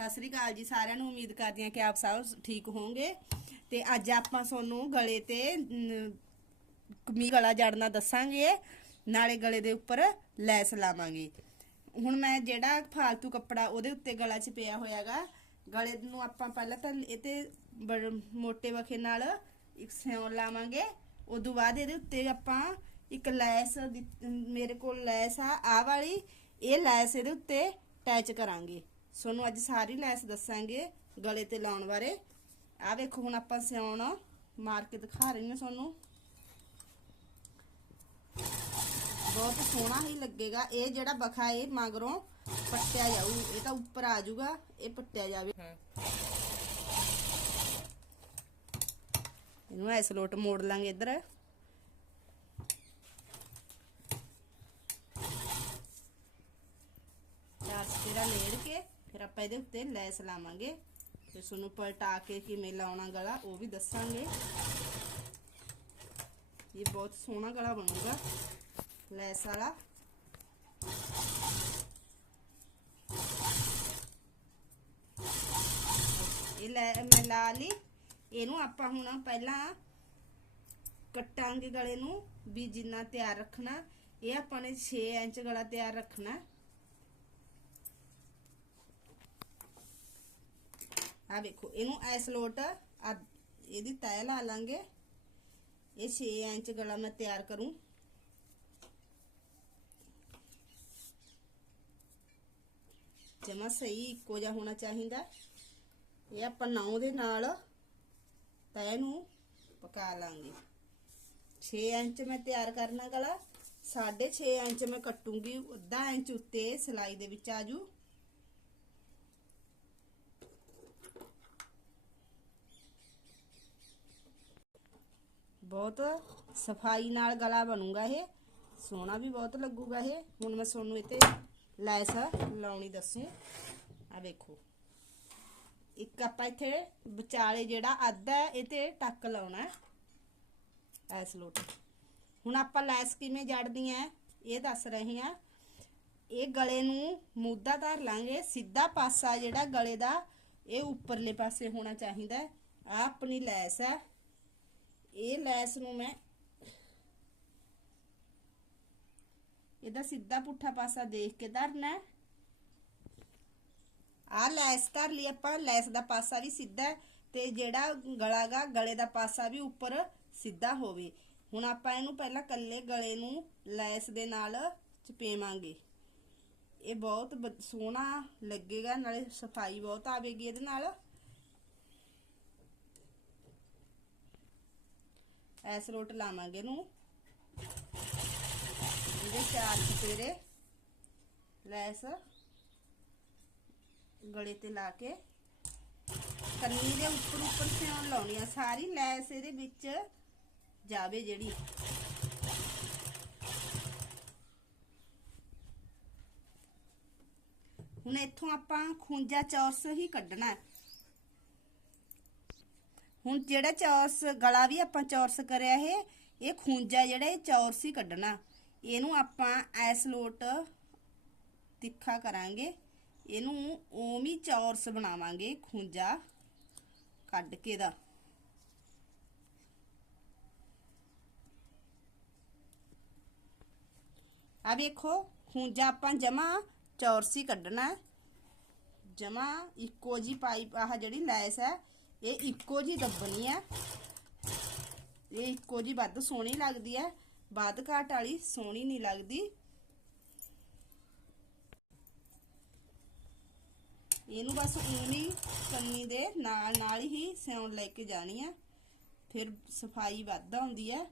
ਸਤਿ ਸ੍ਰੀ ਅਕਾਲ ਜੀ ਸਾਰਿਆਂ ਨੂੰ ਉਮੀਦ ਕਰਦੀ ਹਾਂ ਕਿ ਆਪ ਸਭ ਠੀਕ ਹੋਵੋਗੇ। ਤੇ ਅੱਜ ਆਪਾਂ ਤੁਹਾਨੂੰ ਗਲੇ ਤੇ ਅਮ, ਕਮੀ ਗਲਾ ਜੜਨਾ ਦੱਸਾਂਗੇ ਨਾਲੇ ਗਲੇ ਦੇ ਉੱਪਰ ਲੈਸ ਲਾਵਾਂਗੇ। ਹੁਣ ਮੈਂ ਜਿਹੜਾ ਫਾਲਤੂ ਕੱਪੜਾ ਉਹਦੇ ਉੱਤੇ ਗਲਾ 'ਚ ਪਿਆ ਹੋਇਆਗਾ ਗਲੇ ਨੂੰ ਆਪਾਂ ਪਹਿਲਾਂ ਤਾਂ ਇਹ ਤੇ ਬੜ- ਮੋਟੇ ਵਖੇ ਨਾਲ ਇੱਕ ਸਿਉਂ ਲਾਵਾਂਗੇ। ਉਦੋਂ ਬਾਅਦ ਇਹਦੇ ਉੱਤੇ ਆਪਾਂ ਇੱਕ ਲੈਸ ਦਿੱਤ- ਮੇਰੇ ਕੋਲ ਲੈਸ ਆ ਆ ਵਾਲੀ ਇਹ ਲੈਸ ਇਹਦੇ ਉੱਤੇ ਅਟੈਚ ਕਰਾਂਗੇ। ਤੁਹਾਨੂੰ ਅੱਜ ਸਾਰੀ ਲੈਸ ਦੱਸਾਂਗੇ ਗਲੇ ਤੇ ਲਾਉਣ ਬਾਰੇ। ਆ ਵੇਖੋ ਹੁਣ ਆਪਾਂ ਸਿਉਣ ਮਾਰ ਕੇ ਦਿਖਾ ਰਹੀ ਹਾਂ ਤੁਹਾਨੂੰ ਬਹੁਤ ਸੋਹਣਾ ਹੀ ਲੱਗੇਗਾ। ਇਹ ਜਿਹੜਾ ਬਖਾ ਇਹ ਮਗਰੋਂ ਪੱਟਿਆ ਜਾਊ। ਇਹ ਤਾਂ ਉੱਪਰ ਆ ਜਾਊਗਾ। ਇਹ ਪੱਟਿਆ ਜਾਵੇ। ਇਹਨੂੰ ਐਸ ਲੋਟ ਮੋੜ ਲਾਂਗੇ ਇੱਧਰ। ਚਾਰ ਸਪੇਰਾ ਲੇੜ ਕੇ। ਫਿਰ ਆਪਾਂ ਇਹਦੇ ਉੱਤੇ ਲੈਸ ਲਾਵਾਂਗੇ ਤੇ ਤੁਹਾਨੂੰ ਪਲਟਾ ਕੇ ਕਿਵੇਂ ਲਾਉਣਾ ਗਲਾ ਉਹ ਵੀ ਦੱਸਾਂਗੇ। ਇਹ ਬਹੁਤ ਸੋਹਣਾ ਗਲਾ ਬਣੂਗਾ, ਲੈਸ ਵਾਲਾ। ਇਹ ਲੈ, ਮੈਂ ਲਾ ਲਈ। ਇਹਨੂੰ ਆਪਾਂ ਹੁਣ ਪਹਿਲਾਂ ਕੱਟਾਂਗੇ ਗਲੇ ਨੂੰ ਵੀ ਜਿੰਨਾ ਤਿਆਰ ਰੱਖਣਾ, ਇਹ ਆਪਾਂ ਨੇ 6 ਇੰਚ ਗਲਾ ਤਿਆਰ ਰੱਖਣਾ। ਆ ਵੇਖੋ, ਇਹਨੂੰ ਐਸ ਲੋਟ ਇਹਦੀ ਤੈ ਲਾ ਲਾਂਗੇ। ਇਹ 6 ਇੰਚ ਗਲਾ ਮੈਂ ਤਿਆਰ ਕਰੂੰ। ਜਮਾ ਸਹੀ ਇੱਕੋ ਜਿਹਾ ਹੋਣਾ ਚਾਹੀਦਾ। ਇਹ ਆਪਾਂ ਨੌ ਦੇ ਨਾਲ ਤੈ ਨੂੰ ਪਕਾ ਲਾਂਗੇ। 6 ਇੰਚ ਮੈਂ ਤਿਆਰ ਕਰਨਾ ਗਲਾ 6.5 ਇੰਚ ਮੈਂ ਕੱਟੂੰਗੀ, ਅੱਧਾ ਇੰਚ ਉੱਤੇ ਸਿਲਾਈ ਦੇ ਵਿੱਚ ਆਜੂ। ਬਹੁਤ ਸਫ਼ਾਈ ਨਾਲ ਗਲਾ ਬਣੂਗਾ ਇਹ, ਸੋਹਣਾ ਵੀ ਬਹੁਤ ਲੱਗੂਗਾ ਇਹ। ਹੁਣ ਮੈਂ ਤੁਹਾਨੂੰ ਇਹ ਤੇ ਲੈਸ ਲਾਉਣੀ ਦੱਸੂ। ਆ ਵੇਖੋ। ਇੱਕ ਆਪਾਂ ਇੱਥੇ ਵਿਚਾਲੇ ਜਿਹੜਾ ਅੱਧਾ ਇਹ ਤੇ ਟੱਕ ਲਾਉਣਾ ਐਸ ਲੋਟ। ਹੁਣ ਆਪਾਂ ਲੈਸ ਕਿਵੇਂ ਜੜਦੀ ਐ ਇਹ ਦੱਸ ਰਹੀ ਆ ਇਹ ਗਲੇ ਨੂੰ ਮੁੱਦਾ ਧਰ ਲਾਂਗੇ। ਸਿੱਧਾ ਪਾਸਾ ਜਿਹੜਾ ਗਲੇ ਦਾ, ਇਹ ਉੱਪਰਲੇ ਪਾਸੇ ਹੋਣਾ ਚਾਹੀਦਾ ਆ ਆਪਣੀ ਲੈਸ ਹੈ। ਇਹ ਲੈਸ ਨੂੰ ਮੈਂ ਇਹਦਾ ਸਿੱਧਾ ਪੁੱਠਾ ਪਾਸਾ ਦੇਖ ਕੇ ਧਰਨਾ ਹੈ। ਆ ਲੈਸ ਧਰ ਲਈ ਆਪਾਂ, ਲੈਸ ਦਾ ਪਾਸਾ ਵੀ ਸਿੱਧਾ ਤੇ ਜਿਹੜਾ ਗਲਾ ਗਾ, ਗਲੇ ਦਾ ਪਾਸਾ ਵੀ ਉੱਪਰ ਸਿੱਧਾ ਹੋਵੇ। ਹੁਣ ਆਪਾਂ ਇਹਨੂੰ ਪਹਿਲਾਂ ਕੱਲੇ ਗਲੇ ਨੂੰ ਲੈਸ ਦੇ ਨਾਲ ਚਪੇਵਾਂਗੇ। ਇਹ ਬਹੁਤ ਬ- ਸੋਹਣਾ ਲੱਗੇਗਾ, ਨਾਲੇ ਸਫ਼ਾਈ ਬਹੁਤ ਆਵੇਗੀ ਇਹਦੇ ਨਾਲ। ਐਸ ਰੋਟ ਲਾਵਾਂਗੇ ਇਹਨੂੰ। ਇਹਦੇ ਚਾਰ ਚਪੇਰੇ ਲੈਸ, ਗਲੇ ਤੇ ਲਾ ਕੇ ਕੰਨੀ ਦੇ ਉੱਪਰ ਉੱਪਰ ਸਿਉਣ ਲਾਉਣੀ ਆ। ਸਾਰੀ ਲੈਸ ਇਹਦੇ ਵਿੱਚ ਜਾਵੇ ਜਿਹੜੀ। ਹੁਣ ਇੱਥੋਂ ਆਪਾਂ ਖੁੰਜਾ ਚੌਰਸ ਹੀ ਕੱਢਣਾ। ਹੈ ਹੁਣ ਜਿਹੜਾ ਚੌਰਸ ਗਲਾ ਵੀ ਆਪਾਂ ਚੌਰਸ ਕਰਿਆ ਇਹ ਇਹ ਖੁੰਜਾ ਜਿਹੜਾ ਇਹ ਚੌਰਸ ਹੀ ਕੱਢਣਾ। ਇਹਨੂੰ ਆਪਾਂ ਐਸ ਲੋਟ ਤਿੱਖਾ ਕਰਾਂਗੇ। ਇਹਨੂੰ ਓਮੀ ਚੌਰਸ ਬਣਾਵਾਂਗੇ ਖੂੰਜਾ ਕੱਢ ਕੇ ਦਾ। ਆ ਵੇਖੋ ਖੂੰਜਾ ਆਪਾਂ ਜਮਾ ਚੌਰਸੀ ਕੱਢਣਾ। ਹੈ ਜਮਾ ਇੱਕੋ ਜੀ ਪਾਈਪ, ਆਹ ਜਿਹੜੀ ਲੈਸ ਹੈ ਇਹ ਇੱਕੋ ਜੀ ਦੱਬਣੀ ਹੈ ਇਹ ਇੱਕੋ ਜੀ ਵੱਧ ਸੋਹਣੀ ਲੱਗਦੀ ਹੈ ਵੱਧ ਘਾਟ ਵਾਲੀ ਸੋਹਣੀ ਨਹੀਂ ਲੱਗਦੀ। ਇਹਨੂੰ ਬਸ ਉਂਗਲੀ ਕੰਨੀ ਦੇ ਨਾਲ ਨਾਲ ਹੀ ਸਿਉਣ ਲੈ ਕੇ ਜਾਣੀ ਹੈ ਫਿਰ ਸਫ਼ਾਈ ਵੱਧ ਆਉਂਦੀ ਹੈ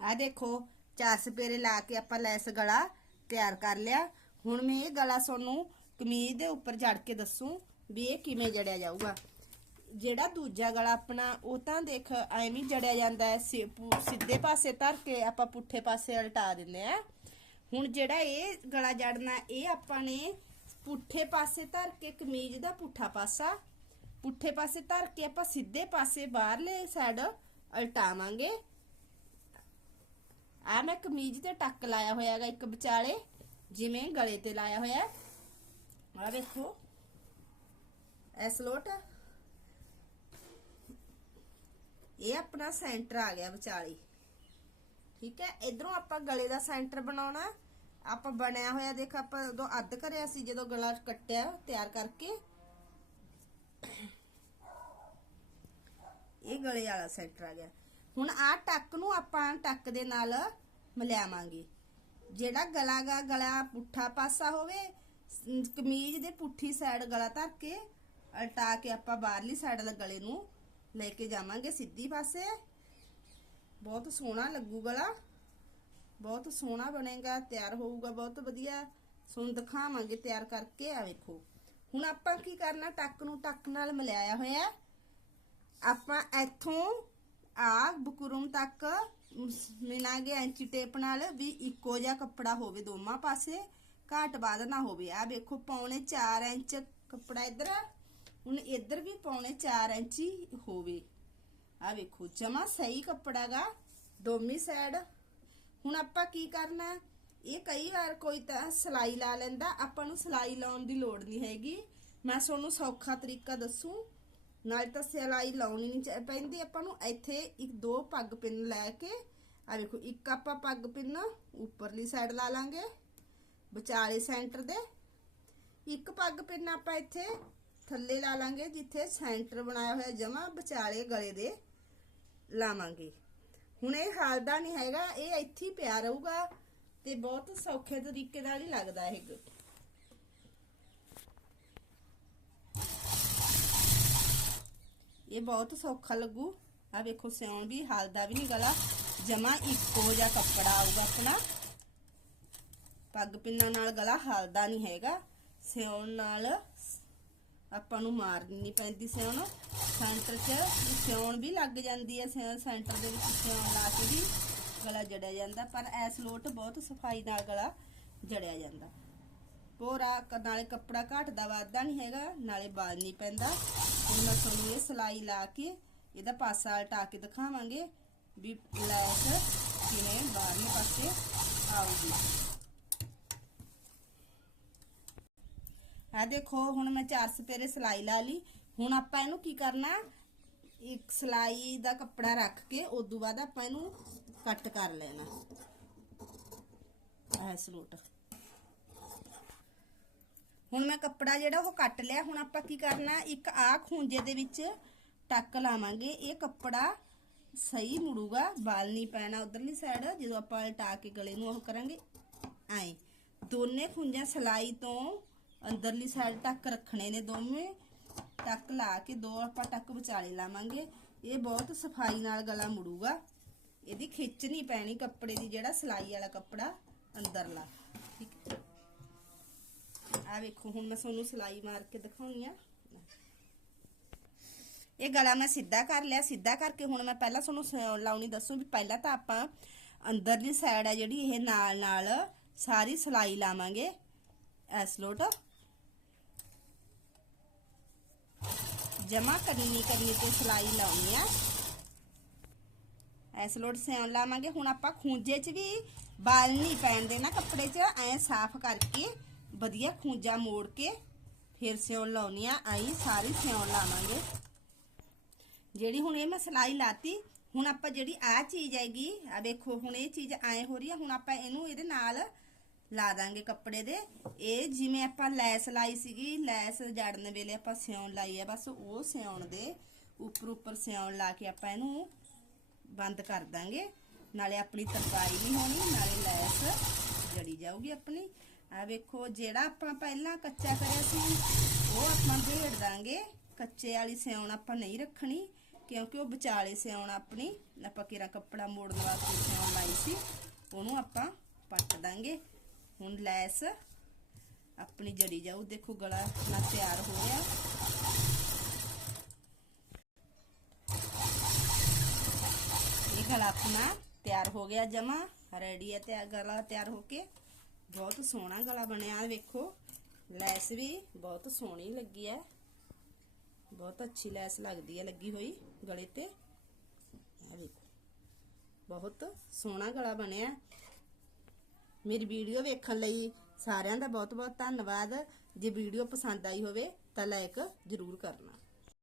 ਆ ਦੇਖੋ, ਚਾਰ ਸਪੇਰੇ ਲਾ ਕੇ ਆਪਾਂ ਲੈਸ ਗਲਾ ਤਿਆਰ ਕਰ ਲਿਆ। ਹੁਣ ਮੈਂ ਇਹ ਗਲਾ ਤੁਹਾਨੂੰ ਕਮੀਜ਼ ਦੇ ਉੱਪਰ ਜੜ ਕੇ ਦੱਸੂ ਵੀ ਇਹ ਕਿਵੇਂ ਜੜਿਆ ਜਾਊਗਾ। ਜਿਹੜਾ ਦੂਜਾ ਗਲਾ ਆਪਣਾ, ਉਹ ਤਾਂ ਦੇਖ, ਐਵੇਂ ਹੀ ਜੜਿਆ ਜਾਂਦਾ ਹੈ। ਸਿ- ਪੁ- ਸਿੱਧੇ ਪਾਸੇ ਧਰ ਕੇ ਆਪਾਂ ਪੁੱਠੇ ਪਾਸੇ ਉਲਟਾ ਦਿੰਦੇ ਆ ਹੁਣ ਜਿਹੜਾ ਇਹ ਗਲਾ ਜੜਨਾ, ਇਹ ਆਪਾਂ ਨੇ ਪੁੱਠੇ ਪਾਸੇ ਧਰ ਕੇ ਕਮੀਜ਼ ਦਾ ਪੁੱਠਾ ਪਾਸਾ। ਪੁੱਠੇ ਪਾਸੇ ਧਰ ਕੇ ਆਪਾਂ ਸਿੱਧੇ ਪਾਸੇ ਬਾਹਰਲੇ ਸਾਈਡ ਉਲਟਾਵਾਂਗੇ। ਆ ਮੈਂ ਕਮੀਜ਼ ਤੇ ਟੱਕ ਲਾਇਆ ਹੋਇਆਗਾ ਇੱਕ ਵਿਚਾਲੇ, ਜਿਵੇਂ ਗਲੇ ਤੇ ਲਾਇਆ ਹੋਇਆ। ਆ ਵੇਖੋ। ਐਸ ਲੋਟ ਇਹ ਆਪਣਾ ਸੈਂਟਰ ਆ ਗਿਆ ਵਿਚਾਲੇ। ਠੀਕ ਹੈ? ਇਧਰੋਂ ਆਪਾਂ ਗਲੇ ਦਾ ਸੈਂਟਰ ਬਣਾਉਣਾ। ਆਪਾਂ ਬਣਿਆ ਹੋਇਆ ਦੇਖ, ਆਪਾਂ ਉਦੋਂ ਅੱਧ ਕਰਿਆ ਸੀ, ਜਦੋਂ ਗਲਾ ਕੱਟਿਆ, ਤਿਆਰ ਕਰਕੇ। ਇਹ ਗਲੇ ਵਾਲਾ ਸੈਂਟਰ ਆ ਗਿਆ। ਹੁਣ ਆ ਟੱਕ ਨੂੰ ਆਪਾਂ ਟੱਕ ਦੇ ਨਾਲ ਮਿਲਾਵਾਂਗੇ। ਜਿਹੜਾ ਗਲਾ ਗਾ, ਗਲਾ ਪੁੱਠਾ ਪਾਸਾ ਹੋਵੇ ਕਮੀਜ਼ ਦੇ ਪੁੱਠੀ ਸਾਈਡ ਗਲਾ ਧਰ ਕੇ, ਉਲਟਾ ਕੇ ਆਪਾਂ ਬਾਹਰਲੀ ਸਾਈਡ ਵਾਲੇ ਗਲੇ ਨੂੰ ਲੈ ਕੇ ਜਾਵਾਂਗੇ ਸਿੱਧੀ ਪਾਸੇ। ਬਹੁਤ ਸੋਹਣਾ ਲੱਗੂ ਗਲਾ। ਬਹੁਤ ਸੋਹਣਾ ਬਣੇਗਾ, ਤਿਆਰ ਹੋਊਗਾ, ਬਹੁਤ ਵਧੀਆ। ਤੁਹਾਨੂੰ ਦਿਖਾਵਾਂਗੇ ਤਿਆਰ ਕਰਕੇ ਆ ਵੇਖੋ। ਹੁਣ ਆਪਾਂ ਕੀ ਕਰਨਾ, ਟੱਕ ਨੂੰ ਟੱਕ ਨਾਲ ਮਿਲਾਇਆ ਹੋਇਆ। ਆਪਾਂ ਇੱਥੋਂ ਆ ਬੁਕਰਮ ਤੱਕ ਮਿਲਾਂਗੇ ਐਂਚੀ ਟੇਪ ਨਾਲ, ਵੀ ਇੱਕੋ ਜਿਹਾ ਕੱਪੜਾ ਹੋਵੇ ਦੋਵਾਂ ਪਾਸੇ। ਘਾਟ ਬਾਦ ਨਾ ਹੋਵੇ। ਆ ਵੇਖੋ, ਪੌਣੇ 4 ਇੰਚ ਕੱਪੜਾ ਇੱਧਰ ਹੁਣ ਇੱਧਰ ਵੀ ਪੌਣੇ 4 ਇੰਚ ਹੀ ਹੋਵੇ। ਆ ਵੇਖੋ, ਜਮਾ ਸਹੀ ਕੱਪੜਾ ਗਾ ਦੋਮੀ ਸਾਈਡ ਹੁਣ ਆਪਾਂ ਕੀ ਕਰਨਾ, ਇਹ ਕਈ ਵਾਰ ਕੋਈ ਤਾਂ ਸਲਾਈ ਲਾ ਲੈਂਦਾ, ਆਪਾਂ ਨੂੰ ਸਲਾਈ ਲਾਉਣ ਦੀ ਲੋੜ ਨਹੀਂ ਹੈਗੀ। ਮੈਂ ਤੁਹਾਨੂੰ ਸੌਖਾ ਤਰੀਕਾ ਦੱਸੂ, ਨਾਲ ਤਾਂ ਸਲਾਈ ਲਾਉਣੀ ਨਹੀਂ ਪੈਂਦੀ ਆਪਾਂ ਨੂੰ ਇੱਥੇ ਇੱਕ ਦੋ ਪੱਗ ਪਿੰਨ ਲੈ ਕੇ। ਆ ਵੇਖੋ, ਇੱਕ ਆਪਾਂ ਪੱਗ ਪਿੰਨ, ਉੱਪਰਲੀ ਸਾਈਡ ਲਾ ਲਾਂਗੇ। ਵਿਚਾਲੇ ਸੈਂਟਰ ਦੇ। ਇੱਕ ਪੱਗ ਪਿੰਨ ਆਪਾਂ ਇੱਥੇ ਥੱਲੇ ਲਾ ਲਾਂਗੇ, ਜਿੱਥੇ ਸੈਂਟਰ ਬਣਾਇਆ ਹੋਇਆ ਜਮਾ ਵਿਚਾਲੇ ਗਲੇ ਦੇ ਲਾਵਾਂਗੇ। ਹੁਣ ਇਹ ਹਾਲਦਾ ਨਹੀਂ ਹੈਗਾ, ਇਹ ਇੱਥੇ ਹੀ ਪਿਆ ਰਹੂਗਾ ਤੇ ਬਹੁਤ ਸੌਖੇ ਤਰੀਕੇ ਨਾਲ ਹੀ ਲੱਗਦਾ ਇਹ। ਇਹ ਬਹੁਤ ਸੌਖਾ ਲੱਗੂ। ਆ ਵੇਖੋ, ਸਿਉਣ ਵੀ ਹਾਲਦਾ ਵੀ ਨਹੀਂ ਗਲਾ। ਜਮਾ ਇੱਕੋ ਜਿਹਾ ਕੱਪੜਾ ਆਊਗਾ ਆਪਣਾ। ਪੱਗ ਪਿੰਨਾਂ ਨਾਲ ਗਲਾ ਹਾਲਦਾ ਨਹੀਂ ਹੈਗਾ। ਸਿਉਣ ਨਾਲ ਆਪਾਂ ਨੂੰ ਮਾਰਨੀ ਨਹੀਂ ਪੈਂਦੀ ਸਿਉਣ। ਸੈਂਟਰ 'ਚ ਸਿਉਣ ਵੀ ਲੱਗ ਜਾਂਦੀ ਹੈ ਸਿਉਣ, ਸੈਂਟਰ ਦੇ ਵਿੱਚ ਸਿਉਣ ਲਾ ਕੇ ਵੀ ਗਲਾ ਜੜਿਆ ਜਾਂਦਾ, ਪਰ ਐਸ ਲੋਟ ਬਹੁਤ ਸਫ਼ਾਈ ਨਾਲ ਗਲਾ ਜੜਿਆ ਜਾਂਦਾ। ਪੂਰਾ ਨਾਲੇ ਕੱਪੜਾ ਘਟਦਾ ਵੱਧਦਾ ਨਹੀਂ ਹੈਗਾ, ਨਾਲੇ ਬਾਲ ਨਹੀਂ ਪੈਂਦਾ। ਹੁਣ ਮੈਂ ਤੁਹਾਨੂੰ ਇਹ ਸਲਾਈ ਲਾ ਕੇ, ਇਹਦਾ ਪਾਸਾ ਉਲਟਾ ਕੇ ਦਿਖਾਵਾਂਗੇ ਵੀ ਲੈਸ ਕਿਵੇਂ ਬਾਹਰਲੇ ਪਾਸੇ ਆਊਗੀ। ਇਹ ਦੇਖੋ, ਹੁਣ ਮੈਂ ਚਾਰ ਸਪੇਰੇ ਸਲਾਈ ਲਾ ਲਈ। ਹੁਣ ਆਪਾਂ ਇਹਨੂੰ ਕੀ ਕਰਨਾ? ਇੱਕ ਸਲਾਈ ਦਾ ਕੱਪੜਾ ਰੱਖ ਕੇ ਉਦੋਂ ਬਾਅਦ ਆਪਾਂ ਇਹਨੂੰ ਕੱਟ ਕਰ ਲੈਣਾ। ਐ ਸਲੂਟ। ਹੁਣ ਮੈਂ ਕੱਪੜਾ ਜਿਹੜਾ ਉਹ ਕੱਟ ਲਿਆ। ਹੁਣ ਆਪਾਂ ਕੀ ਕਰਨਾ? ਇੱਕ ਆ ਖੂੰਜੇ ਦੇ ਵਿੱਚ ਟੱਕ ਲਾਵਾਂਗੇ। ਇਹ ਕੱਪੜਾ ਸਹੀ ਮੁੜੂਗਾ। ਬਾਲ ਨਹੀਂ ਪੈਣਾ ਉਧਰਲੀ ਸਾਈਡ ਜਦੋਂ ਆਪਾਂ ਉਲਟਾ ਕੇ ਗਲੇ ਨੂੰ ਉਹ ਕਰਾਂਗੇ, ਐ। ਦੋਨੇ ਖੁੰਝਾਂ ਸਲਾਈ ਤੋਂ ਅੰਦਰਲੀ ਸਾਈਡ ਤੱਕ ਰੱਖਣੇ ਨੇ ਦੋਵੇਂ। ਟੱਕ ਲਾ ਕੇ ਦੋ ਆਪਾਂ ਟੱਕ ਵਿਚਾਲੇ ਲਾਵਾਂਗੇ। ਇਹ ਬਹੁਤ ਸਫ਼ਾਈ ਨਾਲ ਗਲਾ ਮੁੜੂਗਾ। ਇਹਦੀ ਖਿੱਚ ਨਹੀਂ ਪੈਣੀ ਕੱਪੜੇ ਦੀ, ਜਿਹੜਾ ਸਲਾਈ ਵਾਲਾ ਕੱਪੜਾ ਅੰਦਰਲਾ। ਠੀਕ ਹੈ। ਆ ਵੇਖੋ, ਹੁਣ ਮੈਂ ਤੁਹਾਨੂੰ ਸਲਾਈ ਮਾਰ ਕੇ ਦਿਖਾਉਣੀ ਆ। ਇਹ ਗਲਾ ਮੈਂ ਸਿੱਧਾ ਕਰ ਲਿਆ। ਸਿੱਧਾ ਕਰਕੇ ਹੁਣ ਮੈਂ ਪਹਿਲਾਂ ਤੁਹਾਨੂੰ ਸ- ਲਾਉਣੀ ਦੱਸੂ ਵੀ ਪਹਿਲਾਂ ਤਾਂ ਆਪਾਂ ਅੰਦਰਲੀ ਸਾਈਡ ਆ ਜਿਹੜੀ, ਇਹ ਨਾਲ ਨਾਲ ਸਾਰੀ ਸਲਾਈ ਲਾਵਾਂਗੇ। ਐਸ ਲੋਟ। ਜਮਾ ਕਰਨੀ ਕਰਨੀ ਤੇ ਸਲਾਈ ਲਾਉਣੀ ਆ। ਐਸ ਲੋਟ ਸਿਉਣ ਲਾਵਾਂਗੇ। ਹੁਣ ਆਪਾਂ ਖੂੰਜੇ 'ਚ ਵੀ ਬਾਲ ਨਹੀਂ ਪੈਣ ਦੇਣਾ। ਕੱਪੜੇ 'ਚ ਐ ਸਾਫ਼ ਕਰਕੇ ਵਧੀਆ ਖੂੰਜਾ ਮੋੜ ਕੇ ਫਿਰ ਸਿਉਣ ਲਾਉਣੀ ਆ। ਆਈ ਸਾਰੀ ਸਿਉਣ ਲਾਵਾਂਗੇ। ਜਿਹੜੀ ਹੁਣ ਇਹ ਮੈਂ ਸਲਾਈ ਲਾਤੀ, ਹੁਣ ਆਪਾਂ ਜਿਹੜੀ ਆ ਚੀਜ਼ ਹੈਗੀ ਆ ਵੇਖੋ ਹੁਣ ਇਹ ਚੀਜ਼ ਐ ਹੋ ਰਹੀ ਆ। ਹੁਣ ਆਪਾਂ ਇਹਨੂੰ ਇਹਦੇ ਨਾਲ ਲਾ ਦਾਂਗੇ ਕੱਪੜੇ ਦੇ। ਇਹ ਜਿਵੇਂ ਆਪਾਂ ਲੈਸ ਲਾਈ ਸੀਗੀ, ਲੈਸ ਜੜਨ ਵੇਲੇ ਆਪਾਂ ਸਿਉਣ ਲਾਈ ਹੈ ਬਸ ਉਹ ਸਿਉਣ ਦੇ। ਉੱਪਰ ਉੱਪਰ ਸਿਉਣ ਲਾ ਕੇ ਆਪਾਂ ਇਹਨੂੰ ਬੰਦ ਕਰ ਦਾਂਗੇ। ਨਾਲੇ ਆਪਣੀ ਤਰਪਾਈ ਨਹੀਂ ਹੋਣੀ, ਨਾਲੇ ਲੈਸ ਜੜੀ ਜਾਊਗੀ ਆਪਣੀ। ਆ ਵੇਖੋ, ਜਿਹੜਾ ਆਪਾਂ ਪਹਿਲਾਂ ਕੱਚਾ ਕਰਿਆ ਸੀ, ਉਹ ਆਪਾਂ ਢੇੜ ਦਾਂਗੇ। ਕੱਚੇ ਵਾਲੀ ਸਿਉਣ ਆਪਾਂ ਨਹੀਂ ਰੱਖਣੀ, ਕਿਉਂਕਿ ਉਹ ਵਿਚਾਲੇ ਸਿਉਣ ਆਪਣੀ। ਆਪਾਂ ਕਿਰਾ ਕੱਪੜਾ ਮੋੜਨ ਵਾਸਤੇ ਸਿਉਣ ਲਾਈ ਸੀ, ਉਹਨੂੰ ਆਪਾਂ ਪੱਟ ਦਾਂਗੇ। ਹੁਣ ਲੈਸ ਆਪਣੀ ਜੜੀ ਜਾਊ, ਦੇਖੋ ਗਲਾ ਨਾ ਤਿਆਰ ਹੋ ਰਿਹਾ। ਇਹ ਗਲਾ ਆਪਣਾ ਤਿਆਰ ਹੋ ਗਿਆ ਜਮਾ ਰੈਡੀ ਹੈ ਤੇ ਗਲਾ ਤਿਆਰ ਹੋ ਕੇ। ਬਹੁਤ ਸੋਹਣਾ ਗਲਾ ਬਣਿਆ ਵੇਖੋ। ਲੈਸ ਵੀ ਬਹੁਤ ਸੋਹਣੀ ਲੱਗੀ ਹੈ। ਬਹੁਤ ਅੱਛੀ ਲੈਸ ਲੱਗਦੀ ਹੈ, ਲੱਗੀ ਹੋਈ ਗਲੇ ਤੇ। ਇਹ ਵੇਖੋ। ਬਹੁਤ ਸੋਹਣਾ ਗਲਾ ਬਣਿਆ। ਮੇਰੀ ਵੀਡੀਓ ਵੇਖਣ ਲਈ ਸਾਰਿਆਂ ਦਾ ਬਹੁਤ ਬਹੁਤ ਧੰਨਵਾਦ। ਜੇ ਵੀਡੀਓ ਪਸੰਦ ਆਈ ਹੋਵੇ ਤਾਂ ਲਾਈਕ ਜ਼ਰੂਰ ਕਰਨਾ।